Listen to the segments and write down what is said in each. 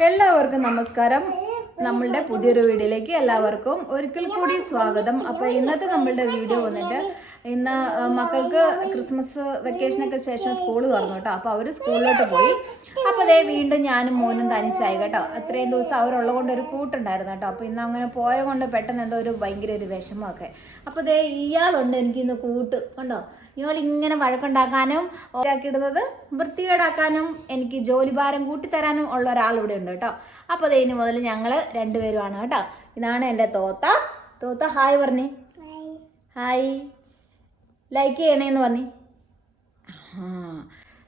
എല്ലാവർക്കും നമസ്കാരം. നമ്മളുടെ പുതിയൊരു വീഡിയോയിലേക്ക് എല്ലാവർക്കും ഒരിക്കൽ കൂടി സ്വാഗതം. അപ്പോൾ ഇന്നത്തെ നമ്മളുടെ വീഡിയോ വന്നിട്ട് ഇന്ന് മക്കൾക്ക് ക്രിസ്മസ് വെക്കേഷനൊക്കെ ശേഷം സ്കൂൾ തുറന്നു കേട്ടോ. അപ്പോൾ അവർ സ്കൂളിലോട്ട് പോയി. അപ്പോൾ അതേ വീണ്ടും ഞാനും മോനും തനിച്ചായി കേട്ടോ. അത്രയും ദിവസം അവരുള്ളത് കൊണ്ട് ഒരു കൂട്ടുണ്ടായിരുന്നു കേട്ടോ. അപ്പോൾ ഇന്ന് അങ്ങനെ പോയ കൊണ്ട് പെട്ടെന്ന് എന്തോ ഒരു ഭയങ്കര ഒരു വിഷമമൊക്കെ. അപ്പോൾ അതേ ഇയാളുണ്ട് എനിക്കിന്ന് കൂട്ട്. കണ്ടോ? ഇങ്ങനെ വഴക്കുണ്ടാക്കാനും ഇടുന്നത് വൃത്തികേടാക്കാനും എനിക്ക് ജോലി ഭാരം കൂട്ടിത്തരാനും ഉള്ള ഒരാൾ ഇവിടെ ഉണ്ട് കേട്ടോ. അപ്പോൾ അത് ഇനി മുതൽ ഞങ്ങൾ രണ്ടുപേരുമാണ് കേട്ടോ. ഇതാണ് എന്റെ തോത്ത. തോത്ത ഹായ് പറഞ്ഞേ. ഹായ്. ലൈക്ക് ചെയ്യണേന്ന് പറഞ്ഞേ. ആ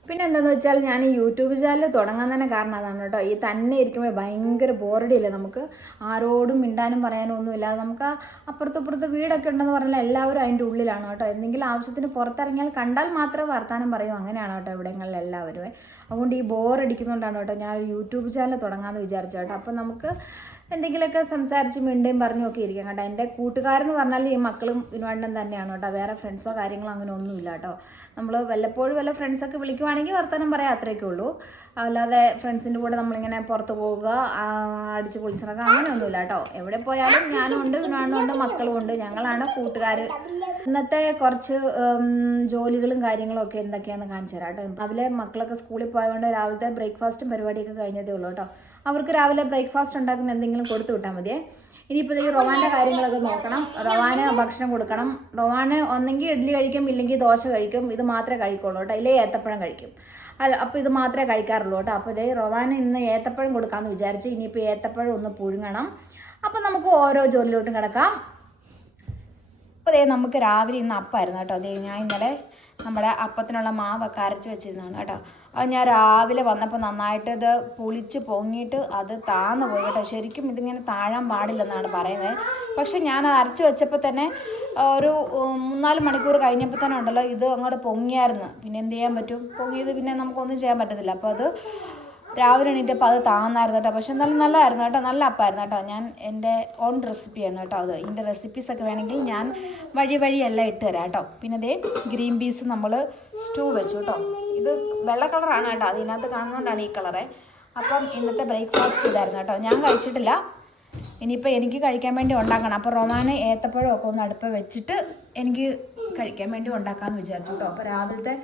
പിന്നെ എന്താണെന്ന് വെച്ചാൽ ഞാൻ ഈ യൂട്യൂബ് ചാനൽ തുടങ്ങാൻ തന്നെ കാരണം അതാണ് കേട്ടോ. ഈ തന്നെ ഇരിക്കുമ്പോൾ ഭയങ്കര ബോറടിയല്ലേ നമുക്ക്? ആരോടും മിണ്ടാനും പറയാനും ഒന്നുമില്ലാതെ നമുക്ക് ആ അപ്പുറത്ത് വീടൊക്കെ ഉണ്ടെന്ന് പറഞ്ഞാൽ എല്ലാവരും അതിന്റെ ഉള്ളിലാണ് കേട്ടോ. എന്തെങ്കിലും ആവശ്യത്തിന് പുറത്തിറങ്ങിയാൽ കണ്ടാൽ മാത്രമേ വർത്താനം പറയൂ. അങ്ങനെയാണ് കേട്ടോ ഇവിടങ്ങളിൽ എല്ലാവരും അതുകൊണ്ട് ഈ ബോറടിക്കുന്നതുകൊണ്ടാണ് കേട്ടോ ഞാൻ യൂട്യൂബ് ചാനൽ തുടങ്ങാമെന്ന് വിചാരിച്ചു കേട്ടോ. അപ്പം നമുക്ക് എന്തെങ്കിലുമൊക്കെ സംസാരിച്ച് മിണ്ടേം പറഞ്ഞു ഒക്കെ ഇരിക്കാം കേട്ടോ. എന്റെ കൂട്ടുകാരെന്ന് പറഞ്ഞാൽ ഈ മക്കളും വിനുവാണ്ടം തന്നെയാണ് കേട്ടോ. വേറെ ഫ്രണ്ട്സോ കാര്യങ്ങളോ അങ്ങനെ ഒന്നുമില്ല കേട്ടോ. നമ്മൾ വല്ലപ്പോഴും വല്ല ഫ്രണ്ട്സൊക്കെ വിളിക്കുവാണെങ്കിൽ വർത്തമാനം പറയാം അത്രയൊക്കെ ഉള്ളൂ. അല്ലാതെ ഫ്രണ്ട്സിന്റെ കൂടെ നമ്മളിങ്ങനെ പുറത്ത് പോവുക അടിച്ച് പൊളിച്ചിറക്കുക അങ്ങനെയൊന്നുമില്ല കേട്ടോ. എവിടെ പോയാലും ഞാനും ഉണ്ട് വിനുവാണ്ടും ഉണ്ട് മക്കളും ഉണ്ട്. ഞങ്ങളാണ് കൂട്ടുകാർ ഇന്നത്തെ കുറച്ച് ജോലികളും കാര്യങ്ങളും ഒക്കെ എന്തൊക്കെയാണെന്ന് കാണിച്ചു തരാം കേട്ടോ. രാവിലെ മക്കളൊക്കെ സ്കൂളിൽ പോയതുകൊണ്ട് രാവിലത്തെ ബ്രേക്ക്ഫാസ്റ്റും പരിപാടിയൊക്കെ കഴിഞ്ഞതേ ഉള്ളൂ കേട്ടോ. അവർക്ക് രാവിലെ ബ്രേക്ക്ഫാസ്റ്റ് ഉണ്ടാക്കുന്ന എന്തെങ്കിലും കൊടുത്തു വിട്ടാൽ മതിയേ. ഇനിയിപ്പോൾ ഈ റൊവാന്റെ കാര്യങ്ങളൊക്കെ നോക്കണം. റൊവാന് ഭക്ഷണം കൊടുക്കണം. റൊവാന് ഒന്നെങ്കിൽ ഇഡ്ഡലി കഴിക്കും ഇല്ലെങ്കിൽ ദോശ കഴിക്കും. ഇത് മാത്രമേ കഴിക്കുള്ളൂ കേട്ടോ. ഇല്ലേ ഏത്തപ്പഴം കഴിക്കും. അല്ല അപ്പോൾ ഇത് മാത്രമേ കഴിക്കാറുള്ളൂ കേട്ടോ. അപ്പോൾ ഇതേ റൊവാന് ഇന്ന് ഏത്തപ്പഴം കൊടുക്കാമെന്ന് വിചാരിച്ച് ഇനിയിപ്പോൾ ഏത്തപ്പഴം ഒന്ന് പുഴുങ്ങണം. അപ്പോൾ നമുക്ക് ഓരോ ജോലിയിലോട്ടും കിടക്കാം. അപ്പോൾ ദേ നമുക്ക് രാവിലെ ഇന്ന് അപ്പമായിരുന്നു കേട്ടോ. അതേ ഞാൻ ഇന്നലെ നമ്മുടെ അപ്പത്തിനുള്ള മാവൊക്കെ അരച്ച് വെച്ചിരുന്നതാണ് കേട്ടോ. അത് ഞാൻ രാവിലെ വന്നപ്പോൾ നന്നായിട്ട് ഇത് പുളിച്ച് പൊങ്ങിയിട്ട് അത് താന്ന് പോയി കേട്ടോ. ശരിക്കും ഇതിങ്ങനെ താഴാൻ പാടില്ലെന്നാണ് പറയുന്നത്. പക്ഷെ ഞാൻ അരച്ച് വെച്ചപ്പോൾ തന്നെ ഒരു മൂന്നാൽ മണിക്കൂർ കഴിഞ്ഞപ്പോൾ തന്നെ ഉണ്ടല്ലോ ഇത് അങ്ങോട്ട് പൊങ്ങിയായിരുന്നു. പിന്നെ എന്ത് ചെയ്യാൻ പറ്റും? പൊങ്ങിയത് പിന്നെ നമുക്കൊന്നും ചെയ്യാൻ പറ്റത്തില്ല. അപ്പോൾ അത് രാവിലെ എണീറ്റപ്പോൾ അത് താന്നായിരുന്നു കേട്ടോ. പക്ഷെ എന്നാലും നല്ലതായിരുന്നു കേട്ടോ. നല്ല അപ്പായിരുന്നു കേട്ടോ. ഞാൻ എന്റെ ഓൺ റെസിപ്പിയാണ് കേട്ടോ അത്. ഇതിന്റെ റെസിപ്പീസൊക്കെ വേണമെങ്കിൽ ഞാൻ വഴി വഴിയെല്ലാം ഇട്ട് തരാം കേട്ടോ. പിന്നെ ദേ ഗ്രീൻ പീസ് നമ്മൾ സ്റ്റൂ വെച്ചു കേട്ടോ. ഇത് വെള്ള കളറാണ് കേട്ടോ. അതിനകത്ത് കാണുന്നതുകൊണ്ടാണ് ഈ കളറെ അപ്പം ഇന്നത്തെ ബ്രേക്ക്ഫാസ്റ്റ് ഇതായിരുന്നു കേട്ടോ. ഞാൻ കഴിച്ചിട്ടില്ല. ഇനിയിപ്പോൾ എനിക്ക് കഴിക്കാൻ വേണ്ടി ഉണ്ടാക്കണം. അപ്പോൾ റൊമാന് ഏത്തപ്പഴമൊക്കെ ഒന്ന് അടുപ്പ് വെച്ചിട്ട് എനിക്ക് കഴിക്കാൻ വേണ്ടി ഉണ്ടാക്കാമെന്ന് വിചാരിച്ചു കേട്ടോ. അപ്പോൾ രാവിലത്തെ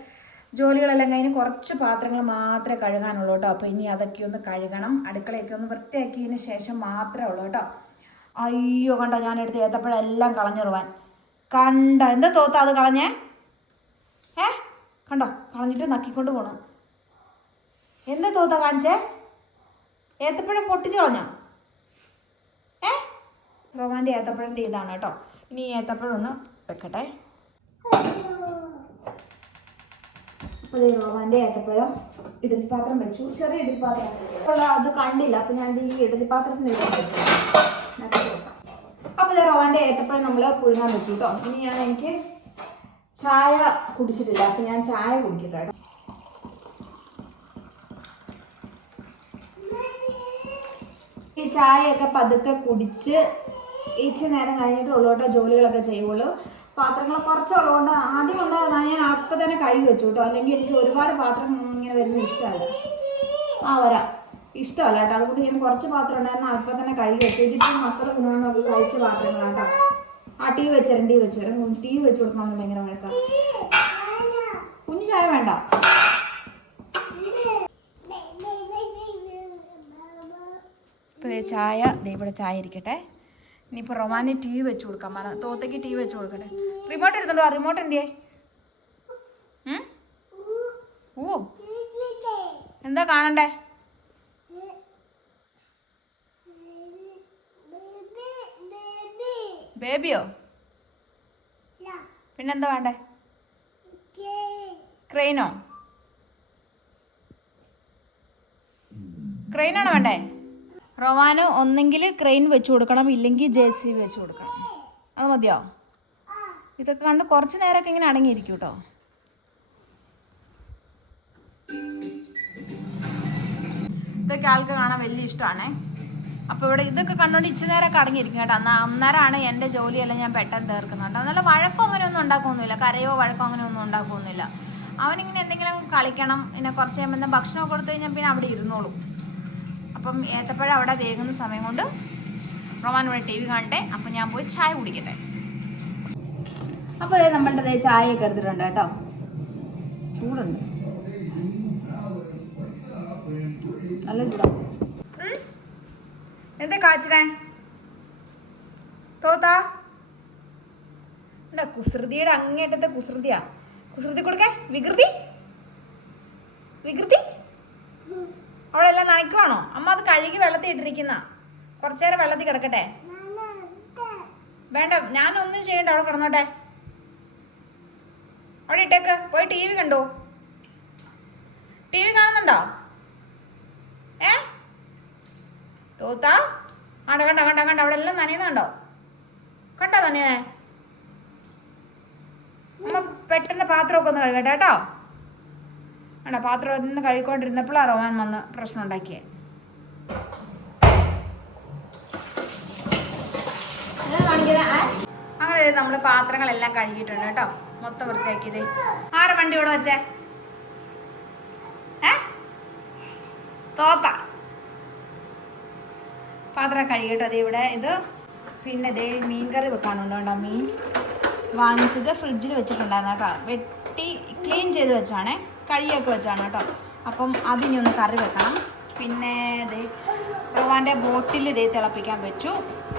ജോലികളെല്ലാം കഴിഞ്ഞ് കുറച്ച് പാത്രങ്ങൾ മാത്രമേ കഴുകാനുള്ളൂ കേട്ടോ. അപ്പോൾ ഇനി അതൊക്കെ ഒന്ന് കഴുകണം. അടുക്കളയൊക്കെ ഒന്ന് വൃത്തിയാക്കിയതിന് ശേഷം മാത്രമേ ഉള്ളൂ കേട്ടോ. അയ്യോ കണ്ടോ? ഞാനെടുത്ത് ഏത്തപ്പഴെല്ലാം കളഞ്ഞിറുവാൻ കണ്ട? എന്താ തോത്ത അത് കളഞ്ഞേ? ഏ? കണ്ടോ? കളഞ്ഞിട്ട് നക്കിക്കൊണ്ട് പോണു. എന്താ തോത്ത കാണിച്ചേ? ഏത്തപ്പഴം പൊട്ടിച്ച് കളഞ്ഞോ? ഏ? റൊമാന്റെ ഏത്തപ്പഴന്റെ ഇതാണ് കേട്ടോ. ഇനി ഏത്തപ്പഴം ഒന്ന് വെക്കട്ടെ. അപ്പോൾ ഈ റോമാന്റെ ഏത്തപ്പഴം ഇഡലിപ്പാത്രം വെച്ചു. ചെറിയ ഇഡലിപ്പാത്രം ഉള്ള അത് കണ്ടില്ല. അപ്പോൾ ഞാൻ ഈ ഇഡലിപ്പാത്രത്തിന് അപ്പോൾ ഇത് റോമാന്റെ ഏത്തപ്പഴം നമ്മൾ പുഴുങ്ങാൻ വെച്ചു കേട്ടോ ഇനി ഞാൻ എനിക്ക് ചായ കുടിച്ചിട്ടില്ല. അപ്പോൾ ഞാൻ ചായ കുടിക്കട്ടെ കേട്ടോ. ഈ ചായയൊക്കെ പതുക്കെ കുടിച്ച് ഇച്ചിരി നേരം കഴിഞ്ഞിട്ട് ഉള്ളോട്ടോ ജോലികളൊക്കെ ചെയ്യുള്ളൂ. പാത്രങ്ങൾ കുറച്ചുള്ളതുകൊണ്ട് ആദ്യം ഉണ്ടായിരുന്ന ഞാൻ അപ്പം തന്നെ കഴുകി വെച്ചു കേട്ടോ. അല്ലെങ്കിൽ എനിക്ക് ഒരുപാട് പാത്രം ഇങ്ങനെ വരുന്നത് ഇഷ്ടമല്ല. ആ വരാം. ഇഷ്ടമല്ല കേട്ടോ. അതുകൊണ്ട് ഞാൻ കുറച്ച് പാത്രം ഉണ്ടായിരുന്ന. അപ്പം തന്നെ കഴുകി വെച്ചു. ഇതിപ്പോൾ മക്കളെ കുഞ്ഞുങ്ങളൊക്കെ കഴിച്ച പാത്രങ്ങളാണ് കേട്ടോ. ആ ടീ വെച്ചേരം ടീ വെച്ചേരം. ടീ വെച്ച് കൊടുക്കണം ഭയങ്കര വഴക്കാം കുഞ്ഞു ചായ വേണ്ട. ചായ. ദൈവയുടെ ചായ ഇരിക്കട്ടെ. ഇനിയിപ്പോൾ റൊമാനി ടി വി വെച്ച് കൊടുക്കാം. മന തോത്തയ്ക്ക് ടി വി വെച്ച് കൊടുക്കട്ടെ. റിമോട്ട് എടുത്തുണ്ടോ റിമോട്ട് എന്തിയേ? ഓ എന്താ കാണണ്ടേ? ബേബിയോ പിന്നെന്താ വേണ്ടേ? ക്രെയിനോ ക്രെയിനാണോ വേണ്ടേ? റൊവാന് ഒന്നെങ്കിൽ ക്രെയിൻ വെച്ച് കൊടുക്കണം ഇല്ലെങ്കിൽ ജെ സി വെച്ച് കൊടുക്കണം. അത് മതിയോ? ഇതൊക്കെ കണ്ട് കുറച്ച് നേരമൊക്കെ ഇങ്ങനെ അടങ്ങിയിരിക്കും കേട്ടോ ഇതൊക്കെ ആൾക്ക് കാണാൻ വലിയ ഇഷ്ടമാണേ. അപ്പോൾ ഇവിടെ ഇതൊക്കെ കണ്ടുകൊണ്ട് ഇച്ചിരി നേരമൊക്കെ അടങ്ങിയിരിക്കും കേട്ടോ. എന്നാൽ അന്നേരമാണ് എന്റെ ജോലിയെല്ലാം ഞാൻ പെട്ടെന്ന് തീർക്കുന്നത് കേട്ടോ നല്ല വഴക്കം അങ്ങനെയൊന്നും ഉണ്ടാക്കുമൊന്നുമില്ല കരയോ വഴക്കോ അങ്ങനെ അങ്ങനെയൊന്നും ഉണ്ടാക്കുമൊന്നുമില്ല അവനിങ്ങനെ എന്തെങ്കിലും കളിക്കണം പിന്നെ കുറച്ച് കഴിയുമ്പോൾ ഭക്ഷണമൊക്കെ കൊടുത്തു കഴിഞ്ഞാൽ പിന്നെ അവിടെ ഇരുന്നോളും. അപ്പം ഏത്തപ്പഴം അവിടെ വേകുന്ന സമയം കൊണ്ട് റോമാൻ ഇവിടെ ടി വി കാണട്ടെ. അപ്പം ഞാൻ പോയി ചായ കുടിക്കട്ടെ. അപ്പോൾ നമ്മളുടെ ദേ ചായയൊക്കെ എടുത്തിട്ടുണ്ട് കേട്ടോ. ചൂടുണ്ട്. നല്ല ചൂടാണ് എന്താ കാച്ചണേ? തോത്താ? എന്താ കുസൃതിയുടെ അങ്ങേറ്റത്തെ കുസൃതിയാ? കുസൃതി കൊടുക്കേ. വികൃതി? വികൃതി? അവിടെ എല്ലാം നനയ്ക്കുവാണോ? അമ്മ അത് കഴുകി വെള്ളത്തിൽ ഇട്ടിരിക്കുന്ന കുറച്ചു നേരം വെള്ളത്തിൽ കിടക്കട്ടെ. വേണ്ട ഞാനൊന്നും ചെയ്യണ്ട അവിടെ കിടന്നോട്ടെ. അവിടെ ഇട്ടേക്ക് പോയി ടി വി കണ്ടോ? ടി വി കാണുന്നുണ്ടോ? ഏ? തൂത്ത? ആണ്ട കണ്ട കണ്ട കണ്ട അവിടെ എല്ലാം നനയുന്നുണ്ടോ കണ്ടോ നനയുന്നേ? അമ്മ പെട്ടെന്ന് പാത്രമൊക്കെ ഒന്ന് കഴുകട്ടെ കേട്ടോ. വേണ്ട പാത്രം ഒന്ന് കഴുകിക്കൊണ്ടിരുന്നപ്പോഴാണ് റോമാൻ വന്ന് പ്രശ്നം ഉണ്ടാക്കിയത് അങ്ങനെ നമ്മൾ പാത്രങ്ങളെല്ലാം കഴുകിയിട്ടുണ്ട് കേട്ടോ. മൊത്തം വൃത്തിയാക്കിയത് ആരെ വണ്ടി ഇവിടെ വെച്ചേ? തോത്ത. പാത്രം കഴുകിയിട്ട് അത് ഇവിടെ. ഇത് പിന്നെ ദേ മീൻ കറി വെക്കാനുണ്ട് കേട്ടോ. മീൻ വാങ്ങിച്ചത് ഫ്രിഡ്ജിൽ വെച്ചിട്ടുണ്ടായിരുന്നു കേട്ടോ. വെട്ടി ക്ലീൻ ചെയ്ത് വെച്ചാണേ. കഴുകിയൊക്കെ വെച്ചാണ് കേട്ടോ. അപ്പം അതിനി ഒന്ന് കറി വെക്കണം. പിന്നെ ദേ റവാന്റെ ബോട്ടിൽ ഇതേ തിളപ്പിക്കാൻ വെച്ചു.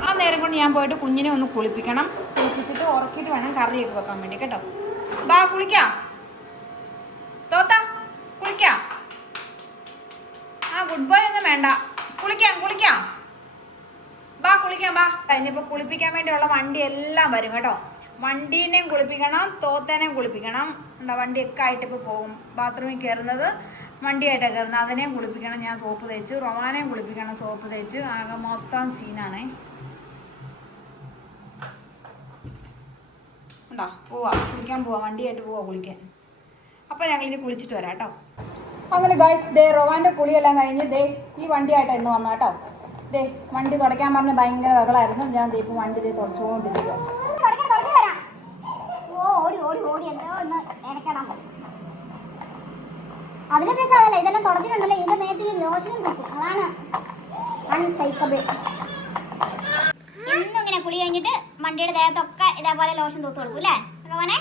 ആ നേരം കൊണ്ട് ഞാൻ പോയിട്ട് കുഞ്ഞിനെ ഒന്ന് കുളിപ്പിക്കണം. കുളിപ്പിച്ചിട്ട് ഉറക്കിയിട്ട് വേണം കറിയൊക്കെ വെക്കാൻ വേണ്ടി കേട്ടോ. ബാ കുളിക്കാം. തോത്ത കുളിക്കാം. ആ ഗുഡ് ബോയ് ഒന്നും വേണ്ട. കുളിക്കാം കുളിക്കാം. ബാ കുളിക്കാം ബാ ഇനിയിപ്പോൾ കുളിപ്പിക്കാൻ വേണ്ടിയുള്ള വണ്ടി എല്ലാം വരും കേട്ടോ. വണ്ടീനെയും കുളിപ്പിക്കണം തോത്തേനെയും കുളിപ്പിക്കണം. എന്താ വണ്ടിയൊക്കെ ആയിട്ട് ഇപ്പോൾ പോകും. ബാത്റൂമിൽ കയറുന്നത് വണ്ടിയായിട്ടാണ് കയറുന്നത്. അതിനെയും കുളിപ്പിക്കണം ഞാൻ സോപ്പ് തേച്ച്. റൊമാനെയും കുളിപ്പിക്കണം സോപ്പ് തേച്ച്. ആകെ മൊത്തം സീനാണ്. ഉണ്ടോ പോവാ കുളിക്കാൻ പോവാ വണ്ടിയായിട്ട് പോവാ കുളിക്കാൻ. അപ്പോൾ ഇനി കുളിച്ചിട്ട് വരാം കേട്ടോ. അങ്ങനെ ഗൈസ് ദേ റൊവാന്റെ കുളിയെല്ലാം കഴിഞ്ഞ് ദേ ഈ വണ്ടിയായിട്ട് ഇന്ന് വന്നു കേട്ടോ. ദേ വണ്ടി തുടയ്ക്കാൻ പറഞ്ഞ് ഭയങ്കര ബഹളമായിരുന്നു ഞാൻ ദേ ഇപ്പോൾ വണ്ടി ദേ തുടച്ചുകൊണ്ടിരിക്കുക തുടയ്ക്കാൻ തുടച്ചു തരാം. ഓ, ഓടി ഓടി ഓടി എന്തോ ഒന്ന് ഇടയ്ക്കിടാൻ പോകും. അതിലെ അതല്ല ഇതെല്ലാം തുടച്ചിട്ടുണ്ടല്ലോ. ഇതിന്റെ മേത്തിൽ ലോഷനും കിട്ടും. അതാണ് അൺസൈക്കബിൾ എന്നും ഇങ്ങനെ കുളി കഴിഞ്ഞിട്ട് വണ്ടിയുടെ ദേഹത്തൊക്കെ ഇതേപോലെ ലോഷൻ തൂത്ത് കൊടുക്കും അല്ലേ? റോനെ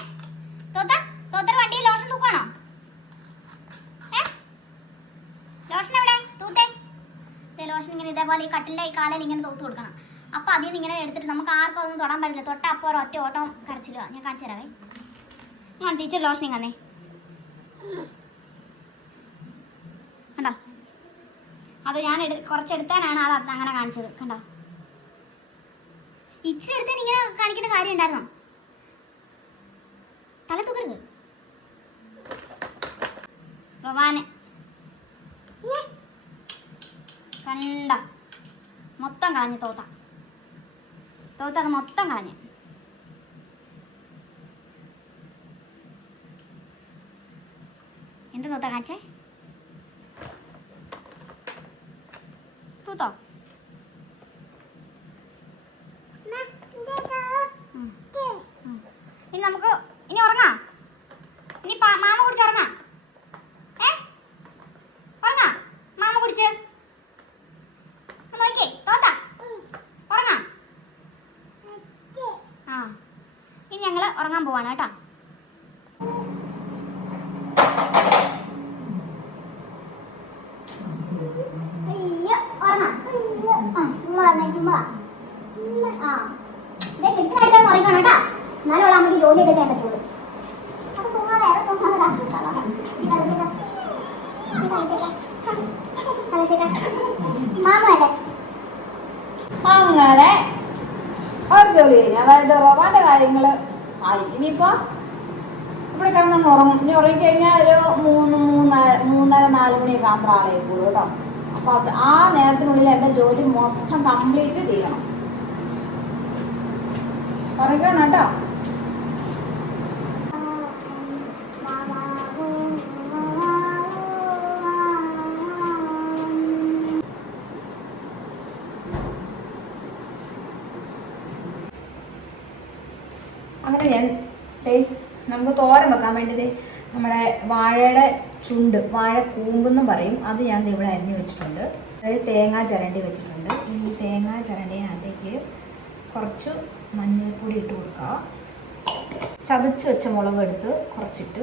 തോത്ത തോത്തര വണ്ടിയിൽ ലോഷൻ തൂക്കാണോ ലോഷൻ എവിടെ? തൂത്തേ. ലോഷൻ ഇങ്ങനെ ഇതേപോലെ ഈ കട്ടിലെ ഈ കാലിൽ ഇങ്ങനെ തൂത്ത് കൊടുക്കണം. അപ്പോൾ അതിൽ നിന്ന് ഇങ്ങനെ എടുത്തിട്ട് നമുക്ക് ആർക്കും ഒന്നും തൊടാൻ പറ്റില്ല തൊട്ട അപ്പോൾ ഒറ്റ ഓട്ടം കരച്ചില്ല ഞാൻ കാണിച്ചു തരാവേ. ഇങ്ങനെ ടീച്ചർ ലോഷൻ ഇങ്ങനെ കണ്ടോ? അത് ഞാൻ എടു കുറച്ചെടുത്താനാണ് അത് അങ്ങനെ കാണിച്ചത്. കണ്ടോ? ഇച്ചിരി എടുത്തതിന് ഇങ്ങനെ കാണിക്കേണ്ട കാര്യം ഉണ്ടായിരുന്നോ? തല തൂക്കരുത്. കണ്ട? മൊത്തം കളഞ്ഞ് തോത്ത. തോത്ത മൊത്തം കളഞ്ഞ്. എന്ത് തോത്ത കാണിച്ചേ? തൂത്തോ ഉം. ഉം. ഇനി നമുക്ക് ഇനി ഉറങ്ങാം ഇനി പാ- മാമ കുടിച്ച് ഉറങ്ങാം ഏ ഉറങ്ങാം മാമ കുടിച്ച് നോക്കിയേ തോത്ത ഉറങ്ങാം ആ ഇനി ഞങ്ങൾ ഉറങ്ങാൻ പോവാണ് കേട്ടോ അയ്യോ ഉറങ്ങാം ആ ഉമ്മ വന്നേക്ക് ഉമ്മ ആ ദേ കിടക്കുന്ന അടുത്ത് പോവാണ് കേട്ടോ നമുക്ക് അങ്ങനെ ഒരു ജോലി കഴിഞ്ഞു അതായത് റൊമാന്റെ കാര്യങ്ങൾ ആയി ഇനിയിപ്പോൾ ഇവിടെ കിടന്നങ്ങ് ഉറങ്ങും. ഇനി ഉറങ്ങിക്കഴിഞ്ഞാൽ ഒരു മൂന്ന് മൂന്നര മൂന്നര നാല് മണിയൊക്കെ ആകുമ്പോൾ പോകും കേട്ടോ. അപ്പോൾ അത് ആ നേരത്തിനുള്ളിൽ എന്റെ ജോലി മൊത്തം കംപ്ലീറ്റ് ചെയ്യണം. പറയുകയാണ് കേട്ടോ. വെക്കാൻ വേണ്ടി നമ്മുടെ വാഴയുടെ ചുണ്ട് വാഴ കൂമ്പെന്നും പറയും. അത് ഞാൻ ഇവിടെ അരിഞ്ഞു വെച്ചിട്ടുണ്ട്. അതായത് തേങ്ങ ചരണ്ടി വെച്ചിട്ടുണ്ട്. ഈ തേങ്ങ ചിരണ്ടിനകത്തേക്ക് കുറച്ച് മഞ്ഞൾപ്പൊടി ഇട്ട് കൊടുക്കുക. ചതച്ച് വെച്ച മുളക് എടുത്ത് കുറച്ചിട്ട്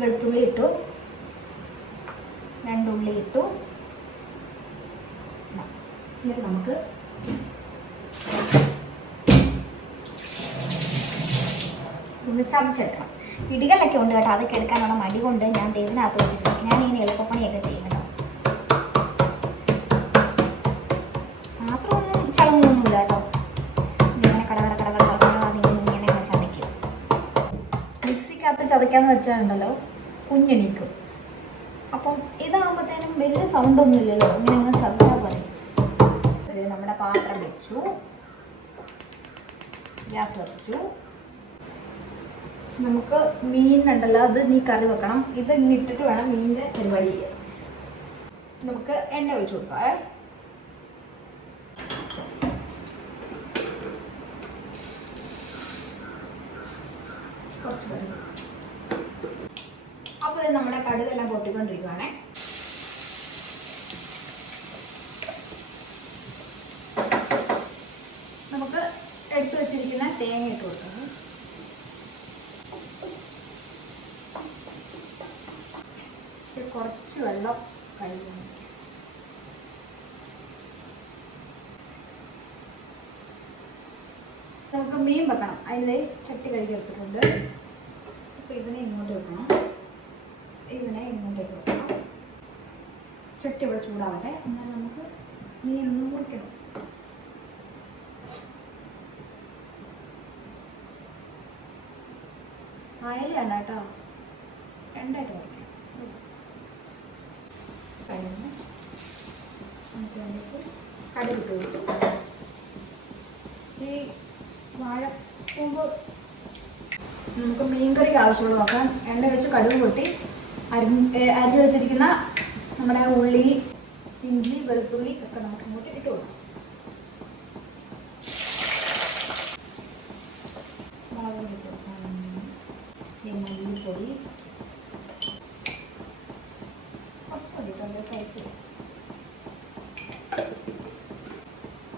വെളുത്തുള്ളി ഇട്ടു. രണ്ടുള്ളി ഇട്ടു. എന്നിട്ട് നമുക്ക് ഒന്ന് ചതച്ചെടുക്കണം. ഇടികളൊക്കെ ഉണ്ട് കേട്ടോ അതൊക്കെ എടുക്കാനുള്ള മടി കൊണ്ട് ഞാൻ ദൈവത്തിനകത്ത് വെച്ചിട്ടുണ്ട്. ഞാൻ ഇങ്ങനെ എളുപ്പപ്പണിയൊക്കെ ചെയ്യുന്നത് ചതയ്ക്കാന്ന് വെച്ചാലുണ്ടല്ലോ കുഞ്ഞെണീക്കും. അപ്പം ഇതാകുമ്പോഴത്തേനും വലിയ സൗണ്ടൊന്നും ഇല്ലല്ലോ ഇങ്ങനെ ഒന്ന് ചതച്ചാൽ മതി നമ്മുടെ പാത്രം വെച്ചു. ഗ്യാസ് വെച്ചു. നമുക്ക് മീനുണ്ടല്ലോ അത് നീ കറി വെക്കണം. ഇത് ഇങ്ങിട്ടിട്ട് വേണം മീനിന്റെ പരിപാടി ചെയ്യാൻ. നമുക്ക് എണ്ണ ഒഴിച്ചു കൊടുക്കാം കുറച്ച് കടുക് അപ്പോൾ ഇത് നമ്മുടെ കടുകെല്ലാം പൊട്ടിക്കൊണ്ടിരിക്കുവാണേ നമുക്ക് എടുത്തു വെച്ചിരിക്കുന്ന തേങ്ങ ഇട്ട് കൊടുക്കണം ഇത് കുറച്ച് വെള്ളം കഴുകണം നമുക്ക് മീൻ വെക്കണം അതിന്റെ എടുത്തിട്ടുണ്ട്. അപ്പോൾ ഇതിനെ ഇങ്ങോട്ട് വെക്കണം. ഇതിനെ ഇങ്ങോട്ടേക്ക് വെക്കണം. ചട്ടി ഇവിടെ ചൂടാവട്ടെ. എന്നാൽ നമുക്ക് മീൻ ഒന്ന് മുറിക്കണം. അയലയാണ് കേട്ടോ രണ്ടായിട്ട് വയ്ക്കാം കഴിഞ്ഞ് നമുക്ക് അതിലേക്ക് കടുക് ഇട്ട് കൊടുക്കും ഈ വാഴക്കൂമ്പ് നമുക്ക് മീൻകറിക്ക് ആവശ്യമുള്ള നോക്കാം. എണ്ണ വെച്ച് കടുക് പൊട്ടി. അരി അരി വെച്ചിരിക്കുന്ന നമ്മുടെ ഉള്ളി ഇഞ്ചി വെളുത്തുള്ളി ഒക്കെ നമുക്ക് ഇങ്ങോട്ട് ഇട്ട് കൊടുക്കാം. മല്ലിപ്പൊടി. കുറച്ച് മതി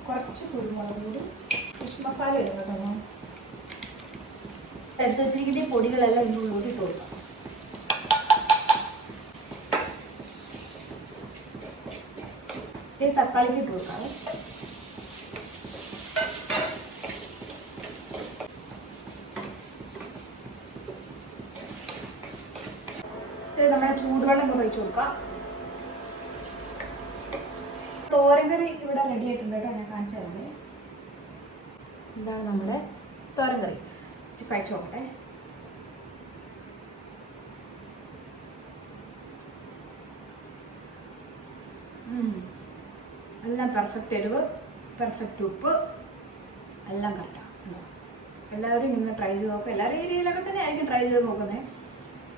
കുറച്ച്. കുരുമുളക് പൊടി. ഫിഷ് മസാല ഇടും കേട്ടോ ഞാൻ എടുത്ത് വെച്ചിരിക്കുന്ന പൊടികളെല്ലാം ഇതിന്റെ ഉള്ളിലോട്ട് ഇട്ട് കൊടുക്കാം. തക്കാളിക്ക് ഇട്ട് കൊടുക്കാം. നമ്മുടെ ചൂടുവെള്ളം കുറച്ചു കൊടുക്കാം. തോരൻ കറി ഇവിടെ റെഡി ആയിട്ടുണ്ട് കേട്ടോ ഞാൻ കാണിച്ചു തരാമേ ഇതാണ് നമ്മുടെ തോരൻ കറി ഇത് കഴിച്ചു നോക്കട്ടെ. എല്ലാം പെർഫെക്റ്റ് എരിവ് പെർഫെക്റ്റ് ഉപ്പ് എല്ലാം കറക്റ്റാണ് എല്ലാവരും ഇന്ന് ട്രൈ ചെയ്ത് നോക്കുക എല്ലാവരും ഈ രീതിയിലൊക്കെ തന്നെ ആയിരിക്കും ട്രൈ ചെയ്ത് നോക്കുന്നത്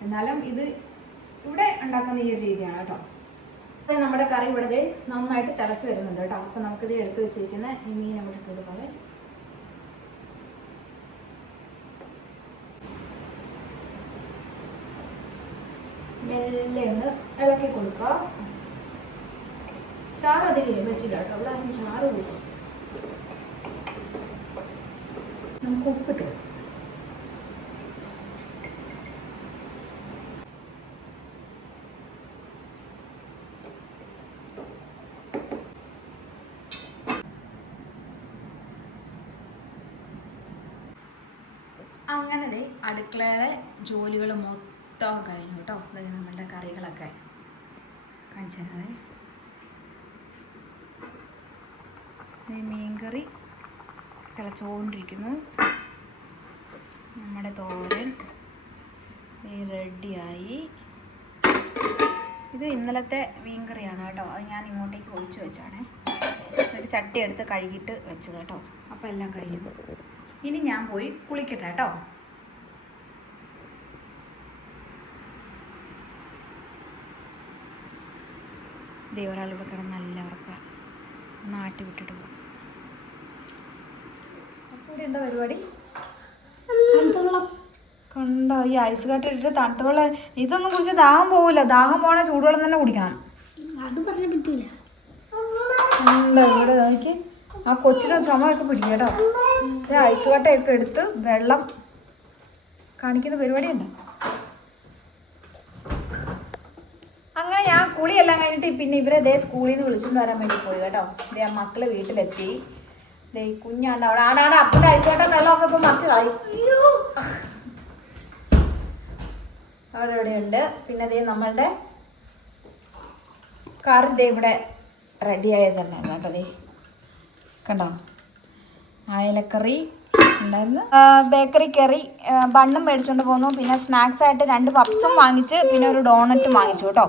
എന്നാലും ഇത് ഇവിടെ ഉണ്ടാക്കുന്ന ഈ ഒരു രീതിയാണ് കേട്ടോ. നമ്മുടെ കറി ഇവിടെ നന്നായിട്ട് തിളച്ച് വരുന്നുണ്ട് കേട്ടോ. അപ്പോൾ നമുക്കിത് എടുത്ത് വെച്ചിരിക്കുന്ന ഈ മീൻ അങ്ങോട്ട് ഇട്ട് കൊടുക്കാവേ മെല്ലെ ഒന്ന് ഇളക്കി കൊടുക്കുക. ചാറ് അധികം വെച്ചില്ല കേട്ടോ. അവിടെ അതിന് ചാറ് കൊടുക്കും നമുക്ക് ഉപ്പിട്ട് അങ്ങനെ അടുക്കളയിലെ ജോലികൾ മൊത്തം കഴിഞ്ഞു കേട്ടോ. അതായത് നമ്മളുടെ കറികളൊക്കെ കാണിച്ചു തരാവേ മീൻകറി തിളച്ചുകൊണ്ടിരിക്കുന്നു. നമ്മുടെ തോരൻ റെഡിയായി. ഇത് ഇന്നലത്തെ മീൻകറിയാണ് കേട്ടോ. അത് ഞാൻ ഇങ്ങോട്ടേക്ക് ഒഴിച്ചു വെച്ചാണേ. ഒരു ചട്ടി എടുത്ത് കഴുകിയിട്ട് വെച്ചത് കേട്ടോ. അപ്പോൾ എല്ലാം കഴിഞ്ഞു. ഇനി ഞാൻ പോയി കുളിക്കട്ടെ കേട്ടോ. ദേ ഒരാളിവിടെ കിടന്ന് നല്ല ഉറക്കാം നാട്ടി വിട്ടിട്ട് പോകും അപ്പോൾ എന്താ പരിപാടി? കണ്ടോ ഈ ഐസ് കട്ട ഇട്ടിട്ട് തണുത്ത വെള്ളം ഇതൊന്നും കുടിച്ച് ദാഹം പോവില്ല. ദാഹം പോകണ ചൂടുവെള്ളം തന്നെ കുടിക്കണം. അത് എന്താ ഇവിടെ നോക്കി. ആ കൊച്ചിനെ ചുമയൊക്കെ പിടിക്കും കേട്ടോ. ഐസ് കട്ടയൊക്കെ എടുത്ത് വെള്ളം കാണിക്കുന്ന പരിപാടിയുണ്ട് അങ്ങനെ ഞാൻ കുളിയെല്ലാം കഴിഞ്ഞിട്ട് പിന്നെ ഇവരെ ദേ സ്കൂളിൽ നിന്ന് വിളിച്ചുകൊണ്ട് വരാൻ വേണ്ടി പോയി കേട്ടോ. ഇതേ ആ മക്കൾ വീട്ടിലെത്തി. ദേ കുഞ്ഞാണ്ട് അവിടെ. ആടാണ് അപ്പം ഐസോട്ടം വെള്ളമൊക്കെ ഇപ്പം മറിച്ച് കളയും. അവിടെ ഇവിടെയുണ്ട് പിന്നെ ദേ നമ്മളുടെ കറി ദേ ഇവിടെ റെഡി തന്നെ കേട്ടോ ദേ. കണ്ടോ? അയലക്കറി ഉണ്ടായിരുന്നു. ബേക്കറി കറി ബണ്ണും മേടിച്ചുകൊണ്ട് പോന്നു. പിന്നെ സ്നാക്സ് ആയിട്ട് രണ്ട് പപ്സും വാങ്ങിച്ച് പിന്നെ ഒരു ഡോണറ്റും വാങ്ങിച്ചു കേട്ടോ.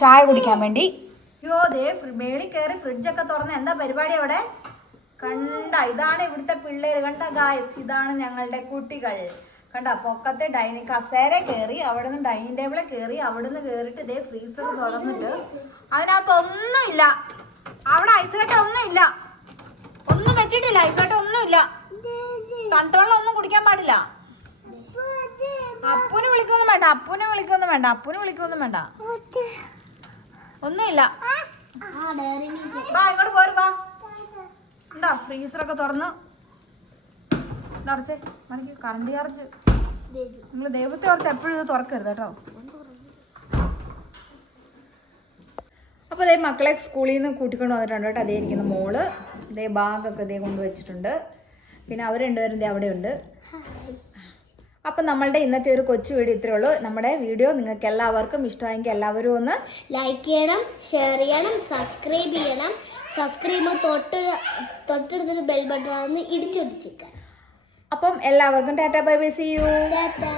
ചായ കുടിക്കാൻ വേണ്ടി. മേളി ദേ കയറി ഫ്രിഡ്ജൊക്കെ തുറന്ന് എന്താ പരിപാടി അവിടെ? കണ്ട ഇതാണ് ഇവിടുത്തെ പിള്ളേർ കണ്ട ഗായസ് ഇതാണ് ഞങ്ങളുടെ കുട്ടികൾ. കണ്ട പൊക്കത്തെ ഡൈനിങ് കസേര കയറി അവിടെ നിന്ന് ഡൈനിങ് ടേബിളിൽ കയറി അവിടെ നിന്ന് കയറിയിട്ട് ഇതേ ഫ്രീസർ തുറന്നിട്ട് അതിനകത്തൊന്നുമില്ല. അവിടെ ഐസ് കട്ട ഒന്നുമില്ല. ഒന്നും വെച്ചിട്ടില്ല ഐസ് കട്ട ഒന്നുമില്ല. തണുത്ത വെള്ളം ഒന്നും കുടിക്കാൻ പാടില്ല. അപ്പൂനെ വിളിക്കൊന്നും വേണ്ട അപ്പൂനെ വിളിക്കൊന്നും വേണ്ട അപ്പൂനെ വിളിക്കൊന്നും വേണ്ട. ഒന്നുമില്ല. വാ ഇങ്ങോട്ട് പോരും വാ. എന്താ ഫ്രീസറൊക്കെ തുറന്ന്? അടച്ചേ എനിക്ക് കറണ്ട് ചാർജ് നിങ്ങൾ ദൈവത്തെ ഓർത്ത് എപ്പോഴും ഇത് തുറക്കരുത് കേട്ടോ. അപ്പോൾ അതേ മക്കളെ സ്കൂളിൽ നിന്ന് കൂട്ടിക്കൊണ്ട് വന്നിട്ടുണ്ട് കേട്ടോ. അതേ ഇരിക്കുന്ന മോൾ. ഇതേ ബാഗൊക്കെ ഇതേ കൊണ്ടുവച്ചിട്ടുണ്ട് പിന്നെ അവർ രണ്ടുപേരും ദേ അവിടെ ഉണ്ട് അപ്പം നമ്മളുടെ ഇന്നത്തെ ഒരു കൊച്ചു വീഡിയോ ഇത്രേ ഉള്ളൂ. നമ്മുടെ വീഡിയോ നിങ്ങൾക്ക് എല്ലാവർക്കും ഇഷ്ടമായെങ്കിൽ എല്ലാവരും ഒന്ന് ലൈക്ക് ചെയ്യണം ഷെയർ ചെയ്യണം സബ്സ്ക്രൈബ് ചെയ്യണം. സബ്സ്ക്രൈബ് ചെയ്യുമ്പോൾ തൊട്ട് തൊട്ടടുത്തൊരു ബെൽ ബട്ടൺ ഇടിച്ചൊടിച്ചിട്ട്. അപ്പം എല്ലാവർക്കും tata bye bye see you. Tata.